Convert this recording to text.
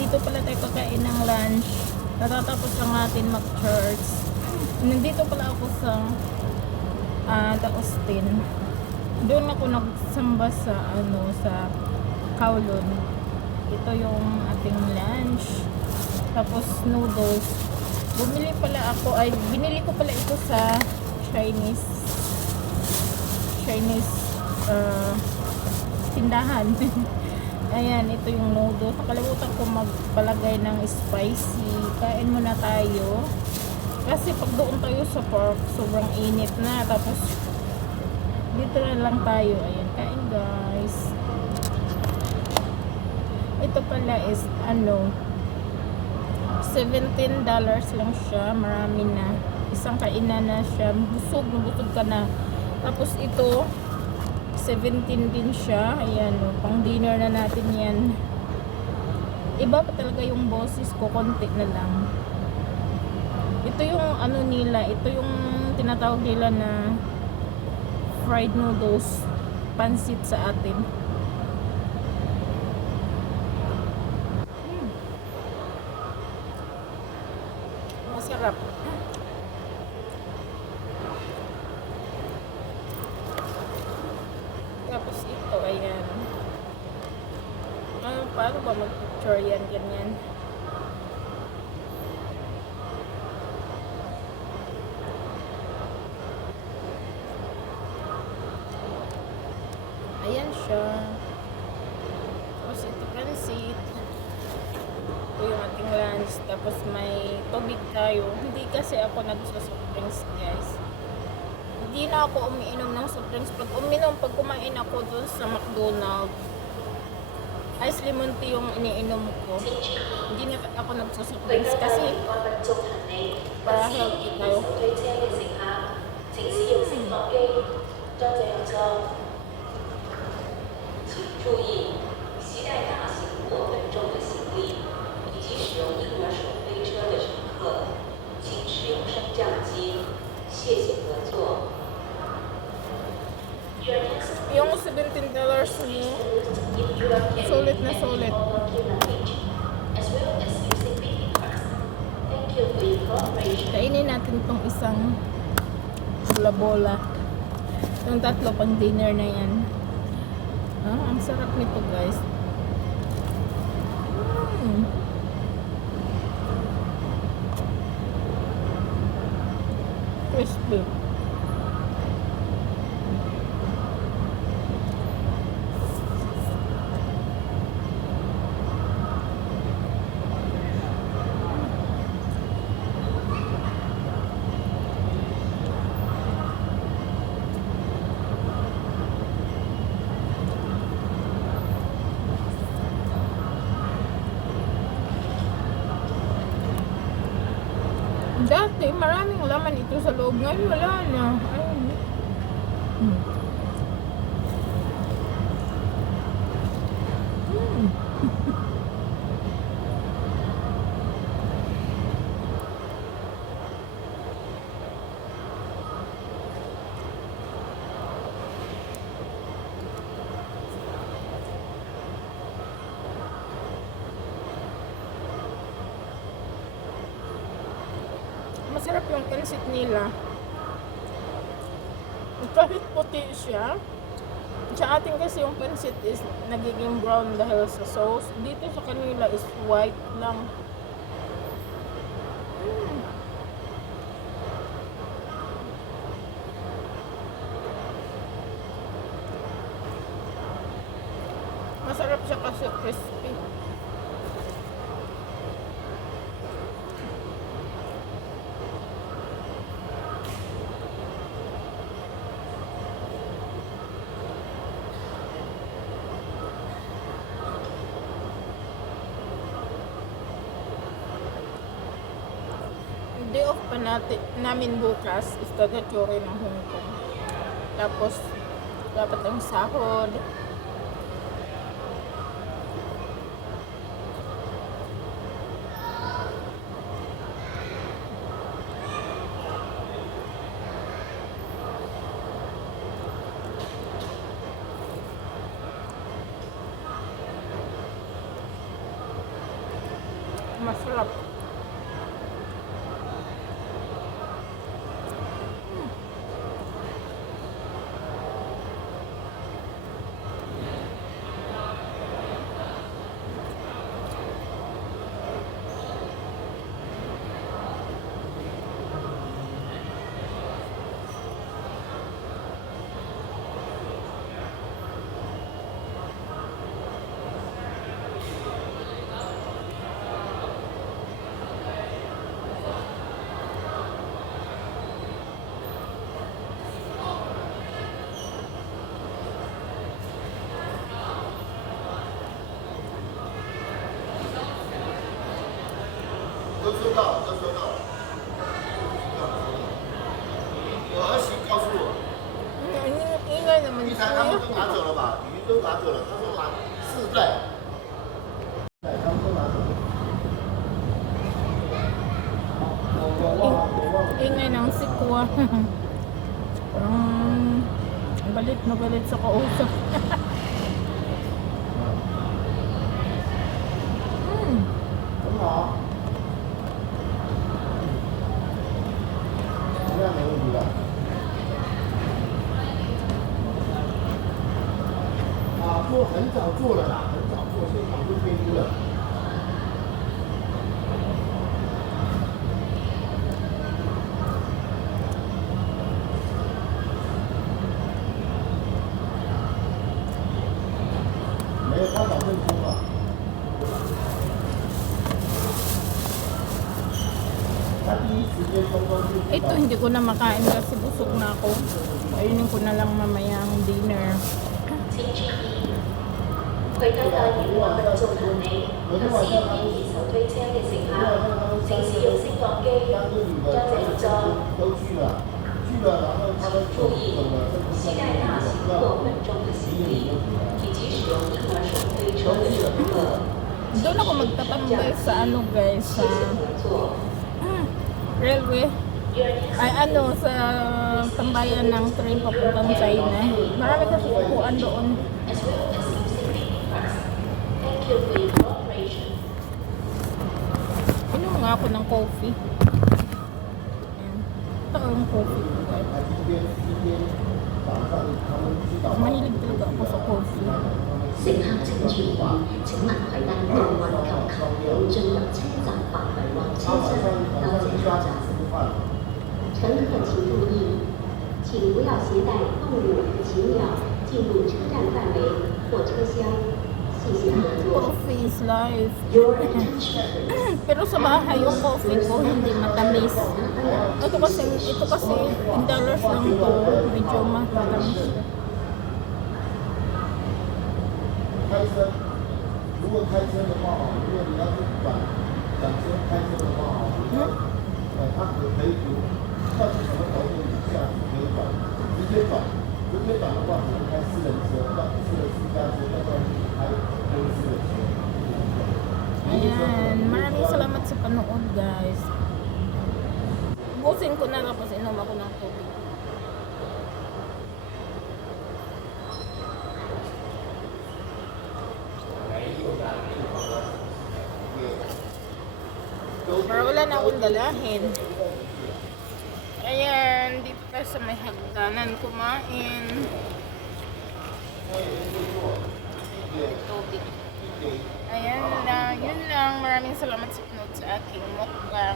Dito pala tayo kakain ng lunch. Natatapos lang natin mag-church. Nandito pala ako sa The Austin. Doon ako nagsamba sa sa Kowloon. Ito yung ating lunch. Tapos noodles. Binili ko pala ito sa Chinese tindahan. Ayan, ito yung noodles. Nakalimutan ko magpalagay ng spicy. Kain muna tayo. Kasi pag doon tayo sa park, sobrang init na. Tapos, dito na lang tayo. Ayan, kain guys. Ito pala is, $17 lang siya. Marami na. Isang kainan na siya. Busog ka na. Tapos ito, 17 din siya. Ayan, pang dinner na natin yan. Iba pa talaga yung boses ko, konti na lang. Ito yung nila, ito yung tinatawag nila na fried noodles, pansit sa atin. Masarap. Tapos ito, ayan. Paano ba mag-picture yan, ganyan? Ayan siya. Tapos ito, pansit. Ito yung ating lunch. Tapos may tubig tayo. Hindi kasi ako nagsosoft drinks, guys. Hindi na ako umiinom ng soft drinks. Pag kumain ako dun sa McDonald's, ice lemon tea yung iniinom ko. Hindi na ako nagsosoft drinks kasi para healthy tayo. Yung $17 mo, sulit na sulit. Kainin natin itong isang bola-bola. Itong tatlo pang dinner na yan. Ang sarap nito, guys. Crispy. Dati, maraming laman ito sa loob. Ngayon, wala na. Ayun. Masarap yung pansit nila. Kahit puti siya. Sa atin kasi yung pansit is nagiging brown dahil sa sauce. Dito sa kanila is white lang. Masarap siya kasi crispy. Day off pa namin bukas is taga-tour ng Hong Kong. Tapos Dapat ang sahod. Masarap.都收到。我儿媳告诉我， Ingay naman 鱼 ito. 财他们都拿走了吧？鱼都拿走了，他说拿4袋，他们都拿走了。Ingay ng sikwa. Parang galit na galit sa kausap. Hmm. 很好，这样没问题的。啊，做很早做了啦，很早做，现场就推出了。没有他早就出了。他第一时间通通就。 Ito hindi ko na makain kasi busog na ako. Ayunin ko na lang mamaya ang dinner. 回到到以往嘅綜合里，頭先堅持手推車嘅乘客，請使用升降機，將這合作。都去了，然後他們注意攜帶大型或穩重嘅行李，以及使用嬰兒手推車嘅乘客。 Doon ako magtatambay sa ano guys, sa 謝謝合作。 railway. Ay ano, sa tambayan ng train papuntang China. Marami kasi upuan doon. As well as using paperwork. Thank you for your cooperation. Inom nga ako ng coffee. Ayan. Ito ang coffee ko guys. 早上他們知道。 Mahilig talaga ako sa coffee. 乘客請注意，請勿攜帶動物及禽鳥進入車站範圍或車廂，多謝收站。乘客請注意，請不要攜帶動物、禽鳥進入車站範圍或車廂。謝謝合作。 Coffee is life. Your attention please. Pero sa bahay yung coffee ko hindi matamis. Ito kasi $10 lang to. Medyo matamis. 開車，如果開車的話如果你要是轉車開車的話它可以到什麼條件以下可以轉，直接轉的話只能開私人車，私家車，要不然開公司的車。 Ayan. Maraming salamat sa panood guys. Busin ko na tapos inom ako ng tubig. Pero wala na akong dalahin. Ayan, dito tayo sa may hagdanan kumain. Tubig. Ayan na, yun lang. Maraming salamat sa panood sa aking mukbang.